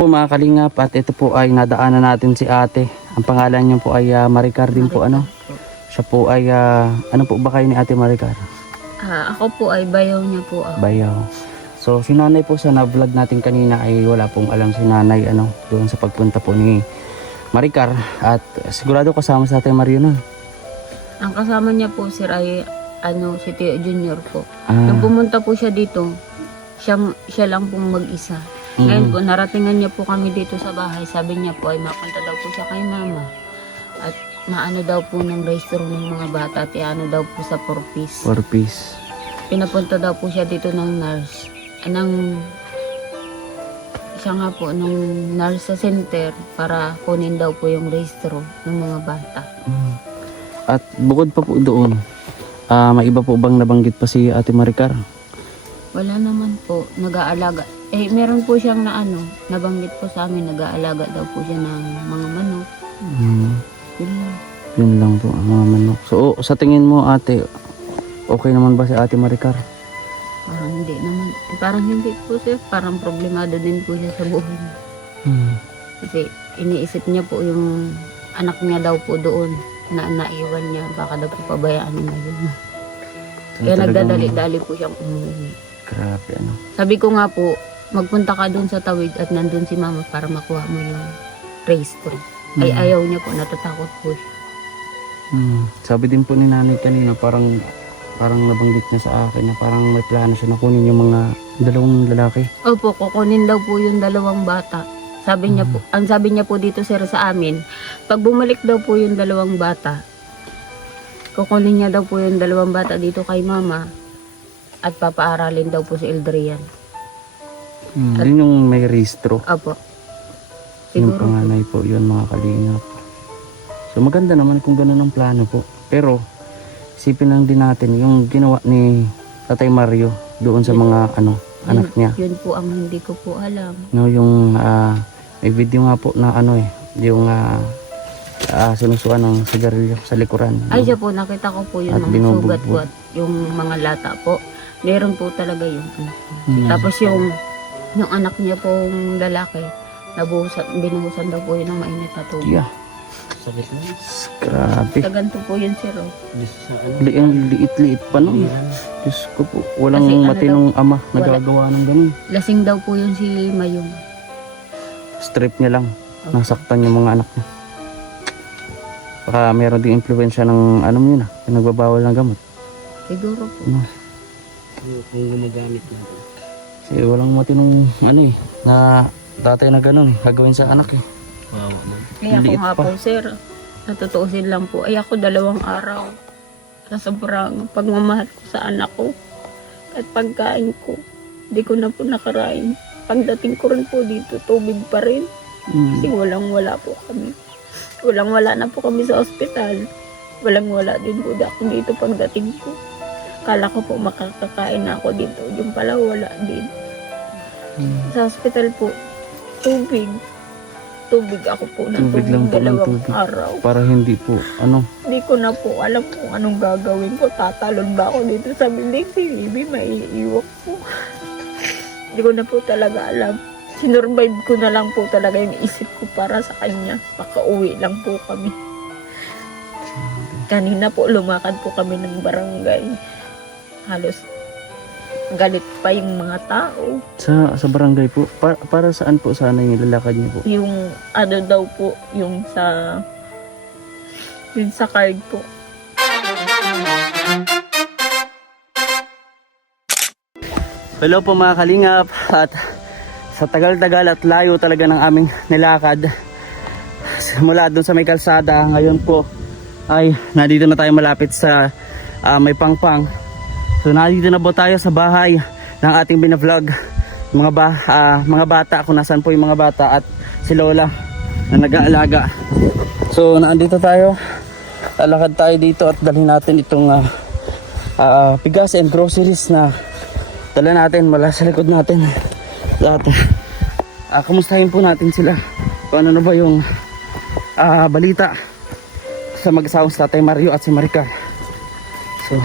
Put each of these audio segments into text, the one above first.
Po mga kalingap, at ito po ay nadaanan natin si ate. Ang pangalan niya po ay Maricar din po ano. Siya po ay ano po ba kayo ni ate Maricar? Ako po ay bayaw niya po ako. Bayaw. So si nanay po sa na-vlog natin kanina ay wala pong alam si nanay ano doon sa pagpunta po ni Maricar, at sigurado kasama sa ate Mario nun. Ang kasama niya po sir ay si Tio Junior po. Ah, Nung pumunta po siya dito, siya lang pong mag-isa. Ngayon po, naratingan niya po kami dito sa bahay. Sabi niya po ay mapunta daw po siya kay mama. At maano daw po ng registro ng mga bata at ano daw po sa 4-piece. 4-piece. Pinapunta daw po siya dito ng nurse. Siya nga po, ng nurse sa center para kunin daw po yung registro ng mga bata. At bukod pa po doon, may iba po bang nabanggit pa si ate Maricar? Wala naman po, nag-aalaga. Meron po siyang nabanggit po sa amin, nag-aalaga daw po siya ng mga manok. Yun lang. Yun lang po ang mga manok. So sa tingin mo ate, okay naman ba si ate Maricar? Hindi naman. Parang hindi po sir. Parang problemado din po siya sa buhay niya. Kasi iniisip niya po yung anak niya daw po doon na naiwan niya. Baka daw po pabayaan niya yun. Kaya nagdadali-dali po siyang umuwi. Grabe ano. Sabi ko nga po, magpunta ka doon sa tawid at nandun si mama para makuha mo yung registro. Ay ayaw niya po, natatakot po siya. Sabi din po ni nanay kanina, parang nabanggit niya sa akin na parang may plano siya na kunin yung mga dalawang lalaki. Opo, kukunin daw po yung dalawang bata. Sabi niya po, ang sabi niya po dito sir sa amin, pag bumalik daw po yung dalawang bata, kukunin niya daw po yung dalawang bata dito kay mama at papaaralin daw po si Eldrian. Yun yung may registro. Opo. Yung Siguro panganay po yun mga kalingap. So maganda naman kung gano'n ang plano po. Pero isipin lang din natin yung ginawa ni Tatay Mario doon sa mga anak niya. Yun po ang hindi ko po alam. No, yung may video nga po na yung sinusuan ng sigarilyo sa likuran. Ay siya po, nakita ko po At yung mga binubugbog. sugat po at yung mga lata po. Meron po talaga yung anak niya. Tapos yung anak niya pong lalaki, binuhusan daw po yun ng mainit na tubig. Yeah. Sakit na. Sa Grabe. ganito po yun sir. Liit-liit pa nun. Diyos ko po. Walang Kasi matinong ama na gagawa ng ganun. Lasing daw po yun si Mayong. Strip niya lang. Nasaktan yung mga anak niya. Baka meron din influensya ng yun nagbabawal ng gamot. Siguro po. Kung gumagamit natin. Kasi walang matinong na tatay na ganun gagawin sa anak eh. Wow. Kaya ako Liit nga pa. po sir, natutuusin lang po. Ay ako 2 araw. Sa sobrang pagmamahal ko sa anak ko. At pagkain ko, di ko na po nakarain. Pagdating ko rin po dito, tubig pa rin. Kasi walang-wala po kami. Walang-wala na po kami sa ospital. Walang-wala din po ako dito pagdating ko. Kala ko po makakakain na ako dito. Yung pala wala din. Sa ospital po, tubig. Tubig ako po ng Tubig lang po ng 2 tubig. araw. Para hindi po Hindi ko na po alam kung anong gagawin ko. Tatalon ba ako dito sa bibig? Si Libby, maiiwak po. Hindi ko na po talaga alam. Sinurvive ko na lang po talaga yung isip ko para sa kanya. Makauwi lang po kami. Kanina po lumakad po kami ng barangay. Halos galit pa yung mga tao. sa barangay po. Para saan po sana yung nilalakad niyo po? Yung daw po, yung sa card po. Hello po mga kalingap, at sa tagal-tagal at layo talaga ng aming nilakad mula doon sa may kalsada, ngayon po ay nandito na tayo malapit sa may pangpang. So nandito na po tayo sa bahay ng ating binavlog, mga bata, kung nasaan po yung mga bata at si Lola na nag-aalaga. So nandito tayo, lalakad tayo dito at dalhin natin itong bigas and groceries na dala natin mula sa likod natin. Lahat. Kumustahin po natin sila kung ano na ba yung balita sa mag-asawang si Tatay Mario at si Maricar. So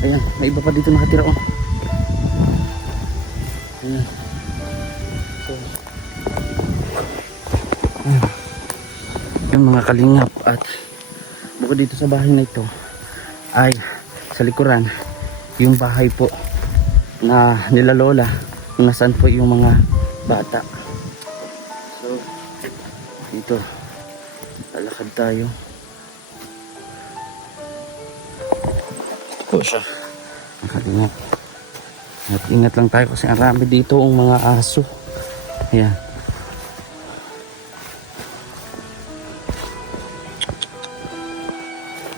ayan, may iba pa dito nakatira. Ayan. Yung mga kalingap, at bukod dito sa bahay na ito ay sa likuran yung bahay po na nila lola kung nasaan po yung mga bata. So dito lalakad tayo po siya mga kalingap, at ingat lang tayo kasi ang rami dito ang mga aso. Ayan.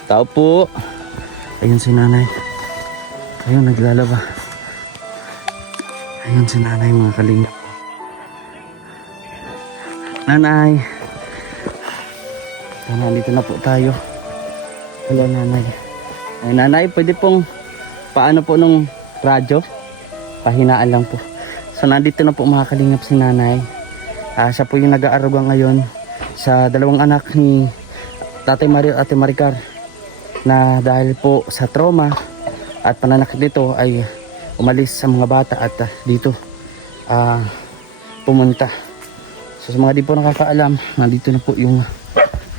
Tao po. Ayun si nanay. Ayun, naglalaba. Ayun si nanay, mga kalingap. Nanay. Nandito na po tayo. Hello nanay. Ay nanay, pwede pong paano po nung radyo? Pahinaan lang po. So nandito na po mga kalingap si nanay. Siya po yung nag-aaruga ngayon sa dalawang anak ni Tatay Mario at Ate Maricar, na dahil po sa trauma at pananakit nito ay umalis sa mga bata at dito pumunta. So sa mga di po nakakaalam, nandito na po yung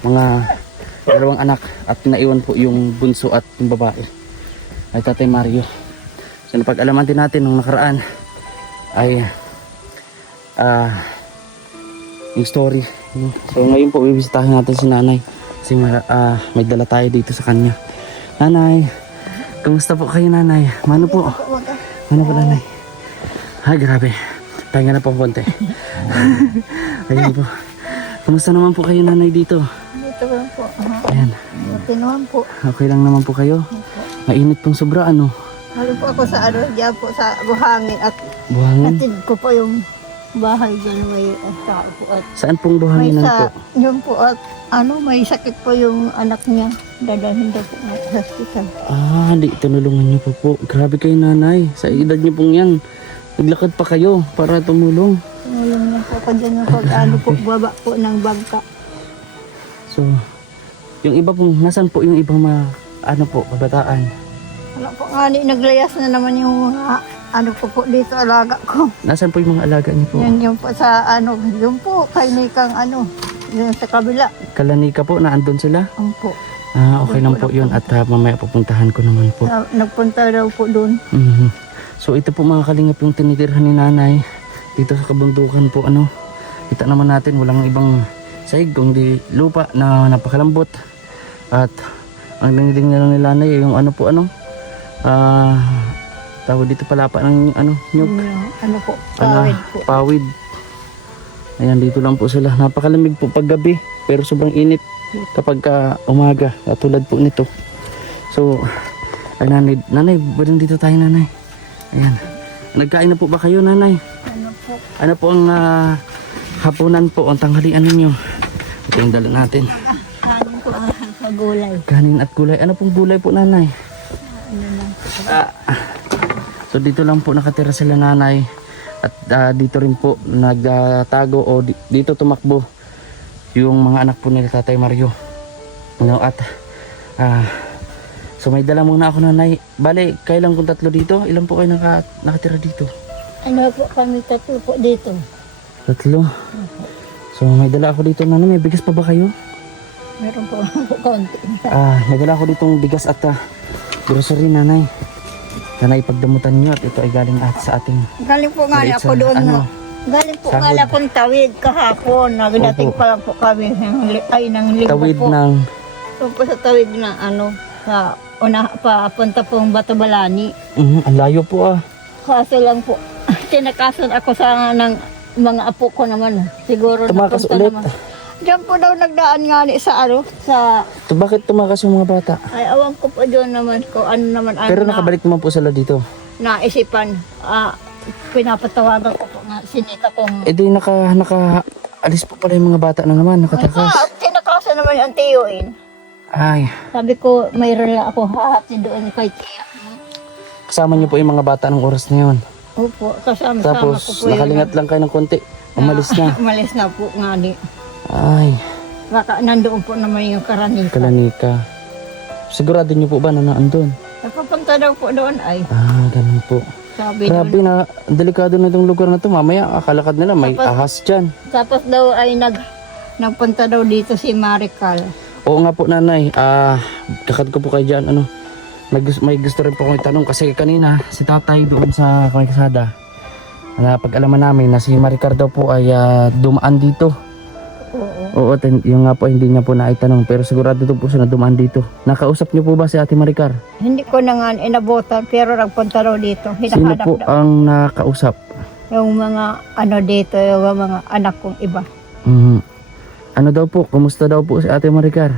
mga dalawang anak at naiwan po yung bunso at yung babae ay Tatay Mario. So napag-alaman din natin nung nakaraan ay yung story. So ngayon po bibisitahin natin si nanay kasi may dala tayo dito sa kanya. Nanay, kumusta po kayo nanay? Mano po? Mano po nanay? Ay grabe, pahinga na po konti. Ayun po. Kumusta naman po kayo nanay dito? Dito lang po. Ayan. Okay naman po. Okay lang naman po kayo? Mainit pong sobra ano? Halim po ako sa diyan po sa buhangin at Buhangin? atid ko po yung bahay dyan may tao po at Saan pong may buhanginan po? yun po at may sakit po yung anak niya. Dadalhin daw po sa hospital. Di tinulungan niyo po. Grabe kayo nanay. Sa edad niyo pong yan. Naglakad pa kayo para tumulong. Tumulong niya po ako dyan ng po, baba po ng bangka. So, yung iba pong, nasan po yung ibang mga, kabataan? Wala po nga, naglayas na naman yung mga po dito, alaga ko. Nasaan po yung mga alaga niyo po? Yan po sa yun po, kay Nikang yun sa kabila. Kalanika po, naandun sila? Po. Okay lang po yun at mamaya pupuntahan ko naman po. Nagpunta daw po doon. So ito po mga kalingap yung tinitirhan ni nanay dito sa kabundukan po kita naman natin walang ibang saig kundi lupa na napakalambot at ang dingding na lang ni nanay yung tawag dito palapa ng nyug. Po, pawid po. Pawid. Ayan, dito lang po sila. Napakalamig po paggabi pero sobrang init kapag umaga katulad po nito. So ay nanay balang dito tayo nanay. Ayan. Nagkain na po ba kayo nanay? Po? Ano po ang hapunan po ang tanghalian ninyo? Ito yung dala natin. Kanin po sa gulay. Kanin at gulay. Ano pong gulay po nanay? Lang. So dito lang po nakatira sila nanay at dito rin po nagtago o dito tumakbo yung mga anak po nila Tatay Mario. At so may dala muna ako nanay. Bale, kailan kung tatlo dito? Ilan po kayo nakatira dito? Po kami tatlo po dito. Tatlo? So may dala ako dito nanay. May bigas pa ba kayo? Meron po konti. May dala ako ditong bigas at grocery nanay. Sana ipagdamutan nyo at ito ay galing sa ating Galing po nga maliit ako sa, doon. Galing po sahod. nga akong tawid kahapon. Nagdating Opo. pa lang po kami ng linggo tawid po. ng So po sa tawid ng sa papunta pong Batabalani. ang layo po Kaso lang po, tinakasan ako sa ng mga apo ko naman. Siguro Tumakas napunta ulit. naman. Diyan po daw nagdaan nga sa Bakit tumakas yung mga bata? ay awan ko po doon naman ko ano naman Pero nakabalik naman po sila dito. naisipan. Pinapatawagan ko po nga sinita kong Di alis po pala yung mga bata na naman, nakatakas. tinakasan naman yung tiyuin. Ay, Sabi ko, mayroon lang ako hahati doon kay Tia. kasama niyo po yung mga bata ng oras na yun. Opo, kasama ko Tapos, po yun. nakalingat lang kayo ng konti. Umalis na. Umalis na po nga di. Ay, Baka nandoon po naman yung karanikan. kalanika. Sigurado niyo po ba na naandun? Napapunta daw po doon ay. Ganun po. Sabi Grabe doon. na, delikado na itong lugar na to. Mamaya, akalakad nila, may Tapos- ahas dyan. Tapos daw ay nagpunta daw dito si Marical. Oo nga po nanay, kakad ko po kayo dyan, ano, may gusto rin po akong itanong kasi kanina si tatay doon sa kalsada, pag-alaman namin na si Maricar daw po ay dumaan dito. Oo. Oo, yung nga po hindi niya po naitanong pero sigurado daw po siya na dumaan dito. Nakausap niyo po ba si Ate Maricar? Hindi ko na nga inabutan pero nagpunta daw dito. Sino Hinahanap po daw. ang nakausap? Yung mga ano dito, yung mga anak kong iba. Ano daw po, kumusta daw po si Ate Maricar?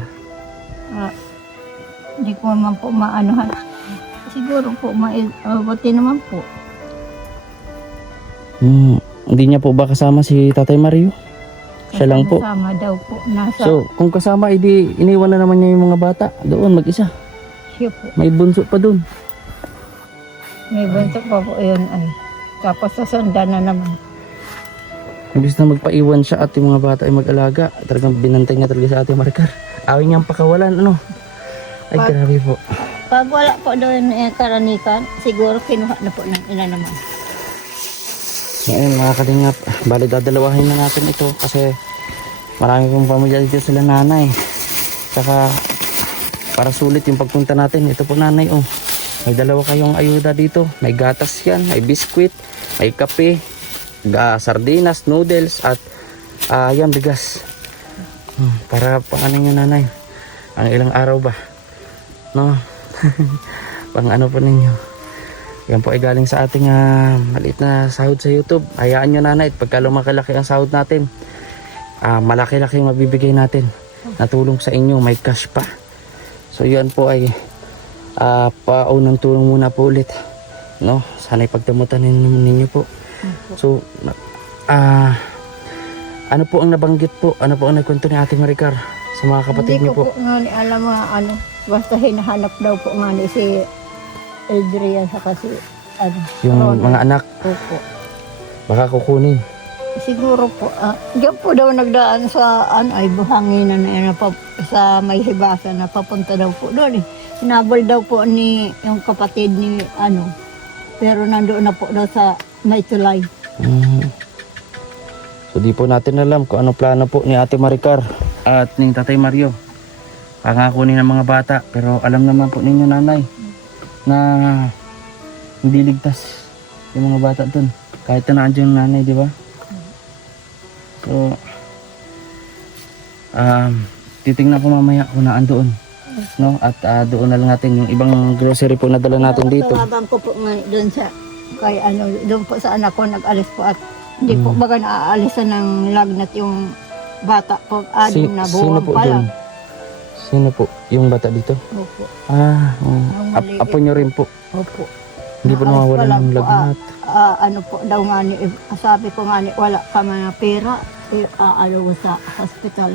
Hindi ko naman po maanohan. Siguro po, mabuti naman po. Hindi niya po ba kasama si Tatay Mario? Siya lang po. Kasama daw po. Nasa So, kung kasama, edi iniwan na naman niya yung mga bata doon mag-isa. siya po. May bunso pa doon. May bunso pa po yun ay. Tapos sasundan na naman. Imbis na magpaiwan siya at yung mga bata ay mag-alaga, talagang binantay niya talaga sa Ate Maricar. Awin niyang pakawalan, ano? Ay, grabe po. Pag wala po doon karanikan, siguro kinuha na po ng ina naman. So, ayun mga kalingap, bali dadalawahin na natin ito kasi marami pong pamilya dito sila nanay. Saka para sulit yung pagpunta natin, ito po nanay, oh. May dalawa kayong ayuda dito. May gatas yan, may biskwit, may kape, sardinas, noodles at yan bigas. Para pang ano nyo nanay, ang ilang araw ba? No? Pang ano po ninyo. Yan po ay galing sa ating maliit na sahod sa YouTube. Hayaan nyo nanay, pagka lumakalaki ang sahod natin, malaki-laki yung mabibigay natin. Natulong sa inyo, may cash pa. So yan po ay paunang tulong muna po ulit. No? Sana'y pagdamutan ninyo po. So, ano po ang nabanggit po? Ano po ang nagkwento ni Ate Maricar sa mga kapatid Hindi niyo ko po? po nga ni alam mga ano. Basta hinahanap daw po nga ni si Adrian sa kasi ano. Yung Ronald. mga anak, Opo. baka kukunin. Siguro po, diyan po daw nagdaan sa ano, ay buhanginan na sa may hibasa na papunta daw po doon eh. Sinabol daw po ni yung kapatid ni ano, pero nandoon na po daw sa may tulay. So di po natin alam kung ano plano po ni Ate Maricar at ni Tatay Mario. Pangakunin ng mga bata, pero alam naman po ninyo nanay na hindi ligtas yung mga bata dun. Kahit na nandiyan yung nanay, di ba? So, titingnan ko mamaya kung naan doon. No? At doon na lang natin yung ibang grocery po na dala natin dito. Tawagan ko po nga doon sa kay ano, doon po sa anak ko nag-alis po at hindi po baga naaalisan ng lagnat yung bata po. Na Sino buwan po pa doon? lang. Sino po? Yung bata dito? Opo. Oh. Ang maliit. Apo nyo rin po. Opo. Hindi po Naalis nawawala pa lang ng po, lagnat. ano po daw nga ni, sabi ko nga ni, wala ka mga pera, aalaw sa hospital.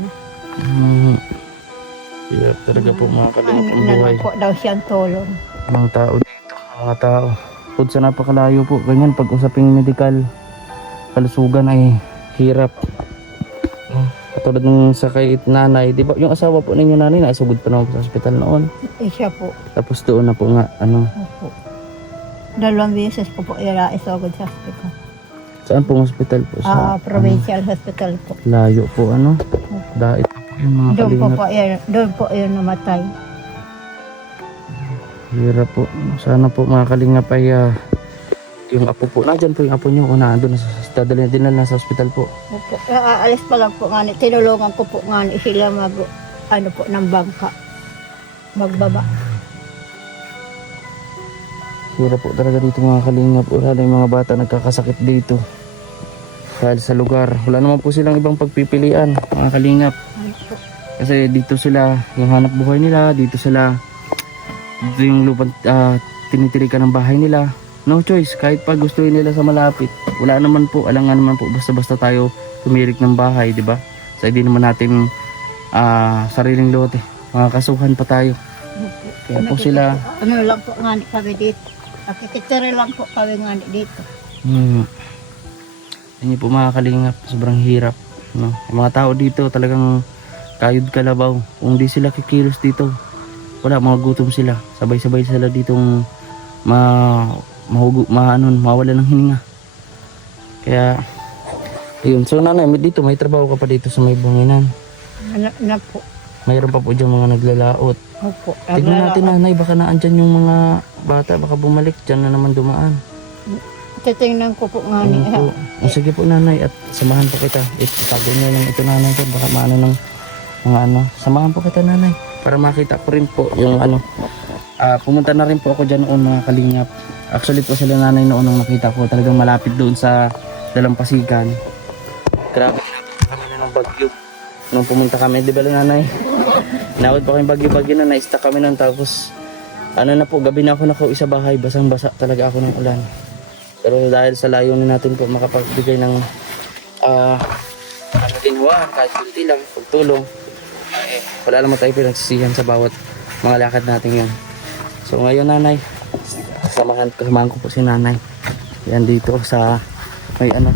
Hirap talaga po mga kalingap ang Ano buhay. po daw siyang tulong. Mga tao dito. Mga tao. Pud sa napakalayo po. Ganyan pag usaping medical kalusugan ay hirap. Katulad ng sa kay nanay. Di ba yung asawa po ninyo nanay naisugod pa naman po sa hospital noon. Siya po. Tapos doon na po nga ano. Opo. 2 beses ko po isugod sa hospital. Saan pong hospital po? Sa Provincial hospital po. layo po ano. Dait po yung mga Doon po yun namatay. Hirap po. Sana po mga kalingap ay yung apo po. Nandyan po yung apo nyo. Una, doon dadalhin din na sa hospital po. Opo. Aalis pa lang po nga ni, tinulungan ko po nga ni sila ano po, ng bangka. Magbaba. Hirap po talaga dito mga kalingap. Wala na yung mga bata nagkakasakit dito. Dahil sa lugar. Wala naman po silang ibang pagpipilian mga kalingap. Ano po. Kasi dito sila, yung hanap buhay nila, dito yung lupang tinitirikan ng bahay nila. No choice, kahit pa gustuin nila sa malapit. Wala naman po, alangan naman po, basta-basta tayo tumirik ng bahay, di ba? So hindi naman natin sariling lote. Makakasuhan pa tayo. Kaya po sila, Ano lang po nga ni kami dito. Architecture lang po kami nga ni dito. Hindi po mga kalingap, sobrang hirap. No? Yung mga tao dito talagang kayod kalabaw. Kung di sila kikilos dito, wala, mga gutom sila. Sabay-sabay sila ditong mawala ng hininga. Kaya yun. So nanay, dito may trabaho ka pa dito sa may bunginan. Na po. Mayroon pa po dyan mga naglalaot. Opo. Tignan natin nanay, baka naandyan yung mga bata, baka bumalik dyan na naman dumaan. Titingnan ko po nga Ano niya. po. Sige po nanay, at samahan po kita. Itago niyo lang ito nanay ko, baka maano ng mga ano. Samahan po kita nanay, para makita ko rin po yung ano. Pumunta na rin po ako dyan noon mga kalingap. Actually po sila nanay noon nung nakita ko, talagang malapit doon sa Dalampasigan. Grabe, kami na ng bagyo. Nung pumunta kami, di ba nanay? Nawad pa kayong bagyo-bagyo na, na-stuck kami nun. Tapos, ano na po, gabi na ako nakauwi sa bahay. Basang-basa talaga ako ng ulan. Pero dahil sa layunin natin po, makapagbigay ng dinhuan, kahit kunti lang, pagtulong. Wala naman tayo pinagsisihan sa bawat mga lakad natin yun. So ngayon nanay, samahan ko po si nanay. Yan dito sa may ano,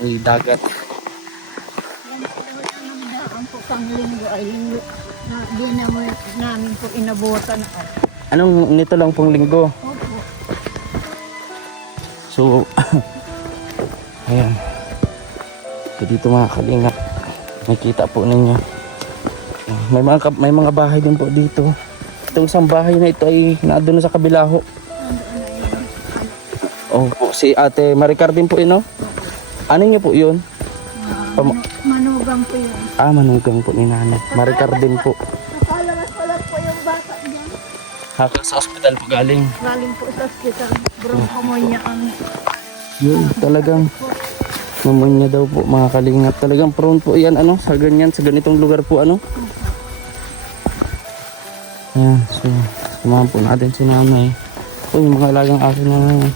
may dagat. Ang po pang linggo ay linggo na di namin po inabutan. Anong nito lang pong linggo? Opo. So, ayan. So, dito mga kalingap, nakita po ninyo. May mga bahay din po dito. Itong isang bahay na ito ay naandun na sa kabila ho. Oh, po, si Ate Maricar din po yun, no? Ano niyo po yun? Manugang po yun. Manugang po ni nanay. Maricar din po. Nakalawas-walas po yung bata dyan. Haka sa ospital po galing. Galing po sa hospital. Bronchomonia ang Yun, talagang pneumonia daw po mga kalingap. Talagang prone po yan ano, sa ganyan, sa ganitong lugar po ano. Ayan, so samahan po natin si nanay. Yung mga alagang aso na nanay.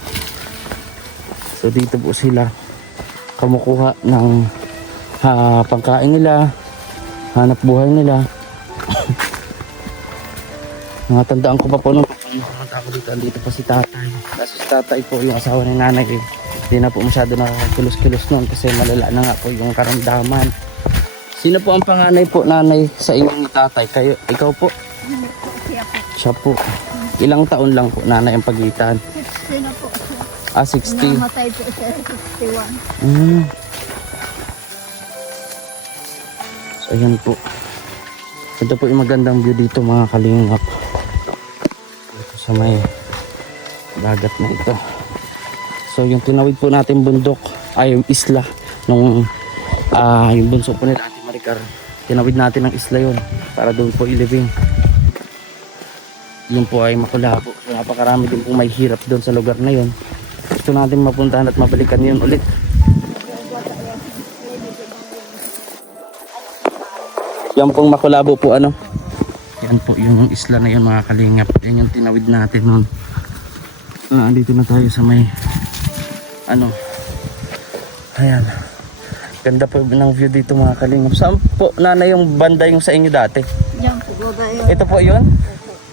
So dito po sila kumukuha ng pangkain nila, hanap buhay nila. Mga tandaan ko pa po nung pumunta ako dito, andito pa si tatay. Kasi si tatay po yung asawa ni nanay. Hindi na po masyado nakakilos-kilos noon kasi malala na nga po yung karamdaman. Sino po ang panganay po nanay sa inyong tatay? Kayo, ikaw po? siya po. Siya po. Ilang taon lang po nanay ang pagitan? 60 na po siya. 60. Namatay po siya 61. So ayan po. Ito po yung magandang view dito mga kalingap. Dito sa may dagat na ito. So yung tinawid po natin bundok ay yung isla nung yung bunso po nila Ate Maricar. Tinawid natin ang isla yun para doon po ilibing. Yun po ay Makulabo. So napakarami din po may hirap doon sa lugar na yun. Gusto natin mapuntahan at mabalikan yun ulit. Yan pong Makulabo po ano. Yan po yung isla na yun mga kalingap. Yan yung tinawid natin nun. Andito na tayo sa may ano. Ayan. Ganda po ng view dito mga kalingap. Saan po nanay yung banda yung sa inyo dati? Yan po babae. Ito po yun?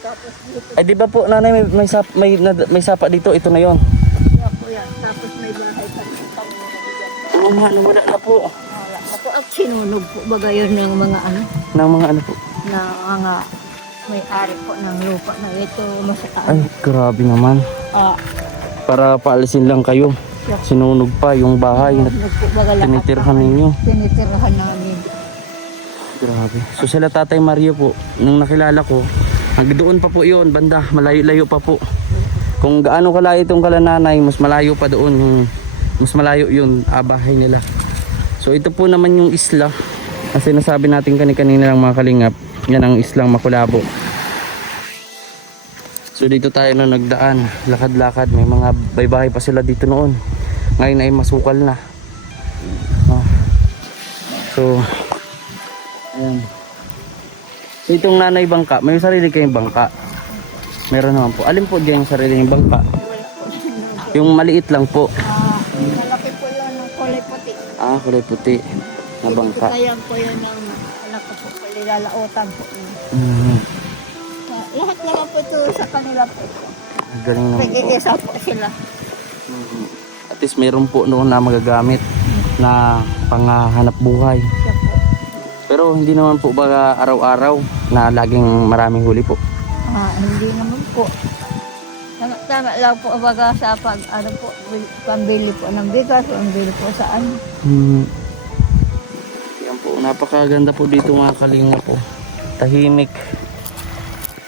Tapos dito Ay di ba po nanay may sapa dito? Ito na yun. siya po yan. Tapos may bahay pa rin pang mga Oo nga, wala na po. wala na po. At sinunog po baga yun ng mga ano. Ng mga ano po. Na mga may-ari po ng lupa na ito masaka. Ay grabe naman. Para paalisin lang kayo. Sinunog pa yung bahay na tinitirhan ninyo. Tinitirhan namin. Grabe. So sila Tatay Mario po, nung nakilala ko, doon pa po yun, banda, malayo-layo pa po. Kung gaano kalayo itong kalananay, mas malayo pa doon, mas malayo yun, bahay nila. So ito po naman yung isla, kasi nasabi natin kanina lang mga kalingap, yan ang islang Makulabo. So dito tayo na nagdaan, lakad-lakad, may mga baybahay pa sila dito noon. Ngayon ay masukal na. So, ayan. So itong nanay bangka, may sarili kayong bangka? Meron naman po. Alin po dyan yung sarili yung bangka? Yung maliit lang po. Malaki po yun ng kulay puti. Kulay puti na bangka. Kaya po yun ng anak ko po, lilalautan po. Lahat naman po ito sa kanila po. Galing naman po. Nag-iisa po sila. At least meron po noon na magagamit na panghanap buhay. Siya po. Pero hindi naman po baga araw-araw na laging maraming huli po. Hindi naman po. Tama lang po baga sa pag ano po, pambili po ng bigas, pambili po sa ano. Yan po, napakaganda po dito mga kalinga po. Tahimik.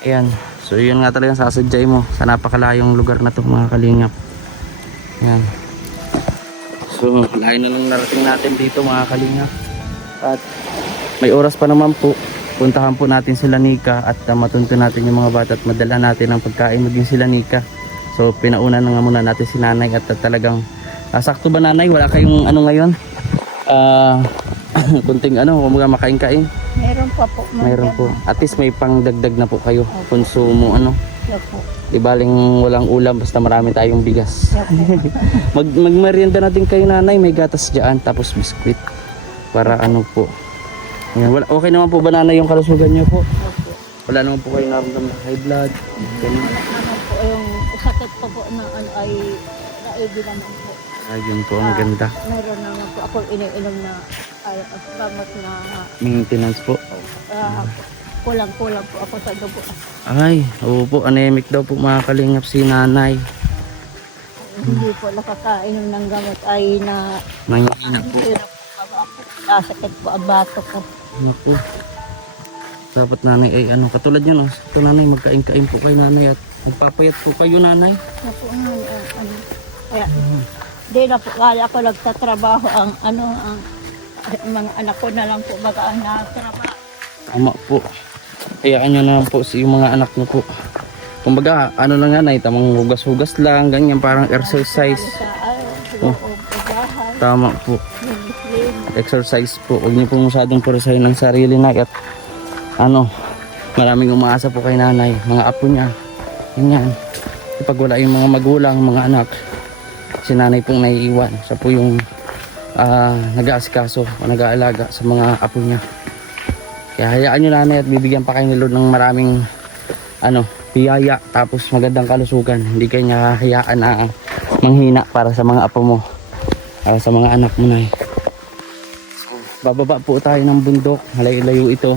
Ayan. So yun nga talagang sasadyay mo sa napakalayong lugar na to mga kalingap. Ayan. So layo na lang narating natin dito mga kalingap. At may oras pa naman po. Puntahan po natin sila Nika at matunto natin yung mga bata at madala natin ang pagkain maging sila Nika. So pinauna na nga muna natin si nanay at talagang sakto ba nanay? Wala kayong ano ngayon? Kunting ano, kumbaga makain-kain. Meron pa po. Mayroon po. At least may pangdagdag na po kayo. Konsumo ano. Siya po. Di baling walang ulam basta marami tayong bigas. Siya po. Magmerienda natin kayo nanay. May gatas dyan tapos biskwit. Para ano po. Ayan, wala, okay naman po ba nanay yung kalusugan niyo po? Siya po. Wala naman po kayo naramdaman ng high blood. Ganun. Wala naman po yung sakit po po na ano ay naibig naman po. Ayun po, ang ganda. Meron naman po ako iniinom na gamot na Maintenance po. kulang-kulang po ako sa dugo. Ay, oo po, anemic daw po mga kalingap si nanay. Hindi po nakakainom ng gamot ay na Nangihina po. hirap po sakit po ang bato ko. Naku. Dapat nanay ay ano, katulad yan. Ito nanay, magkain-kain po kayo nanay at magpapayat po kayo nanay. Na po nga ano. Kaya di na po kaya ako nagtatrabaho ang ano ang mga anak ko na lang po baga ang nagtrabaho. Tama po. Hayaan nyo na po yung mga anak nyo po. Kumbaga, ano lang yan ay tamang hugas-hugas lang, ganyan parang exercise. Sa Oh. loob ng bahay. Tama po. Clean. Exercise po. Huwag niyo po masyadong purisahin ng sarili na at ano, maraming umaasa po kay nanay, mga apo niya. Ganyan. Kapag wala yung mga magulang, mga anak, si nanay pong naiiwan. Siya po yung nag-aasikaso o nag-aalaga sa mga apo niya. Kaya hayaan nyo nanay at bibigyan pa kayo ni Lord ng maraming ano, biyaya tapos magandang kalusugan. Hindi kayo niya hayaan na manghina para sa mga apo mo, para sa mga anak mo na. So, bababa po tayo ng bundok, malayo-layo ito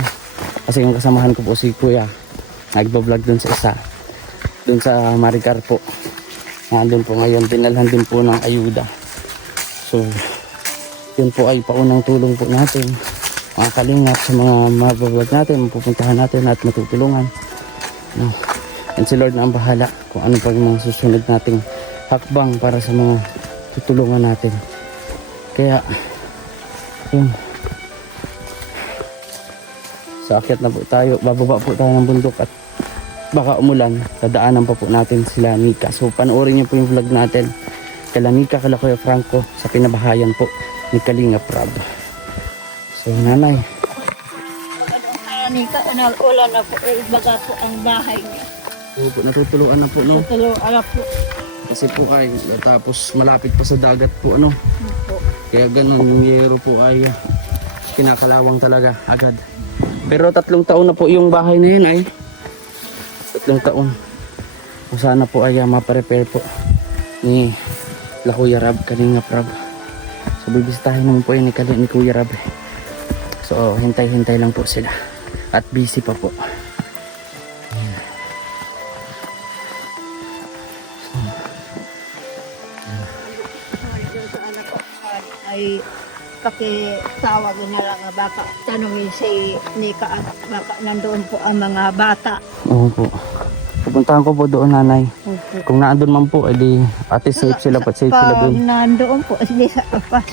kasi yung kasamahan ko po si kuya nagbablog dun sa isa, dun sa Maricar po. Nandun po ngayon, dinalhan din po ng ayuda. So yun po ay paunang tulong po natin mga kalingap sa mga mabablog natin, pupuntahan natin at matutulungan, no? And si Lord na ang bahala kung ano pa yung mga susunod nating hakbang para sa mga tutulungan natin. Kaya yun, sa akyat na po tayo, bababa po tayo ng bundok at baka umulan, dadaanan pa po natin sila Nika. So panoorin niyo po yung vlog natin kala Nika, kala Kuya Franco sa pinabahayan po ni Kalinga Prab. So nanay, Kaya Nika, ulan na po, baga po ang bahay niya. natutuluan na po no, Alam po. kasi po ay tapos malapit pa sa dagat po no, Po. kaya ganun yung yero po ay kinakalawang talaga agad. Pero 3 taon na po yung bahay na yan ay 3 taon. Kung sana po ay maparepair po ni Kuya Rab, Kalinga Prab. So bibisitahin naman po yun ni Kuya Rab. So hintay-hintay lang po sila at busy pa po. Sa anak ko ay pakitawag na lang baka tanungin si Nika at baka nandoon po ang mga bata. Oo po. Pupuntahan ko po doon nanay. Opo. Kung naandun man po, edi ate safe sila pa safe sila Pag doon. nandoon po,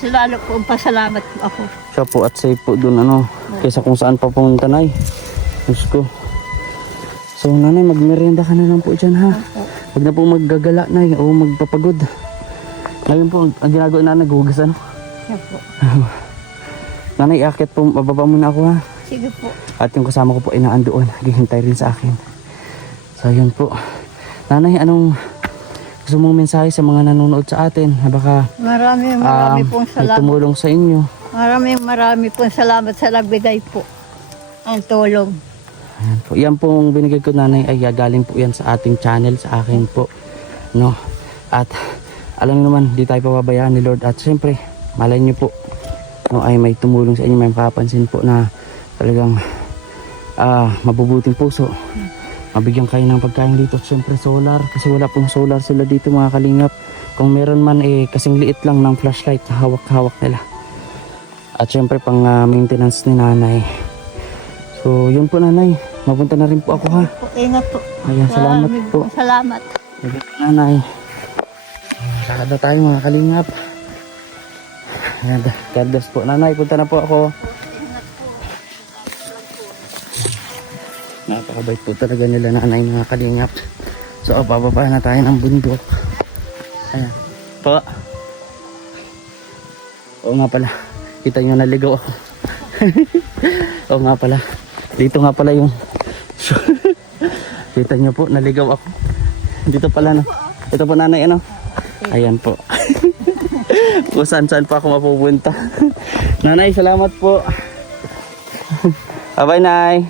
lalo po pasalamat po ako. Siya po at safe po doon ano. Kaysa kung saan pa pumunta nay. Diyos ko. So nanay, magmerienda ka na lang po dyan ha. Huwag na po maggagala nay o magpapagod. Ngayon po, ang ginagawa na naghugas ano. Siya po. Nanay, akit po, bababa muna ako ha. Sige po. At yung kasama ko po ay naandoon. Naghihintay rin sa akin. So yun po. Nanay, anong gusto mong mensahe sa mga nanonood sa atin? Na baka Marami pong may salamat. tumulong sa inyo. Marami pong salamat sa nagbigay po. Ang tulong. Ayan po. Yan pong binigay ko nanay ay galing po yan sa ating channel, sa akin po. No? At alam niyo naman, di tayo pababayaan ni Lord. At siyempre, malay niyo po, no, ay may tumulong sa inyo, may makapansin po na talagang mabubuting puso. mabigyan kayo ng pagkain dito. Siyempre solar, kasi wala pong solar sila dito mga kalingap. Kung meron man kasing liit lang ng flashlight na hawak-hawak nila. At siyempre pang maintenance ni nanay. So yun po nanay, mapunta na rin po ako ha. Ingat po. Ayan, salamat po. Salamat. Ingat po nanay. Lakad na tayo mga kalingap. Ayan, God bless po nanay, punta na po ako. Napakabait po talaga nila nanay mga kalingap. So bababa na tayo ng bundok. Ayan po. Oo nga pala, kita nyo naligaw ako. Oo nga pala, dito nga pala yung kita nyo po, naligaw ako. Dito pala no. Ito po nanay ano. Ayan po. Kung saan pa ako mapupunta. Nanay, salamat po. Bye-bye, Nay.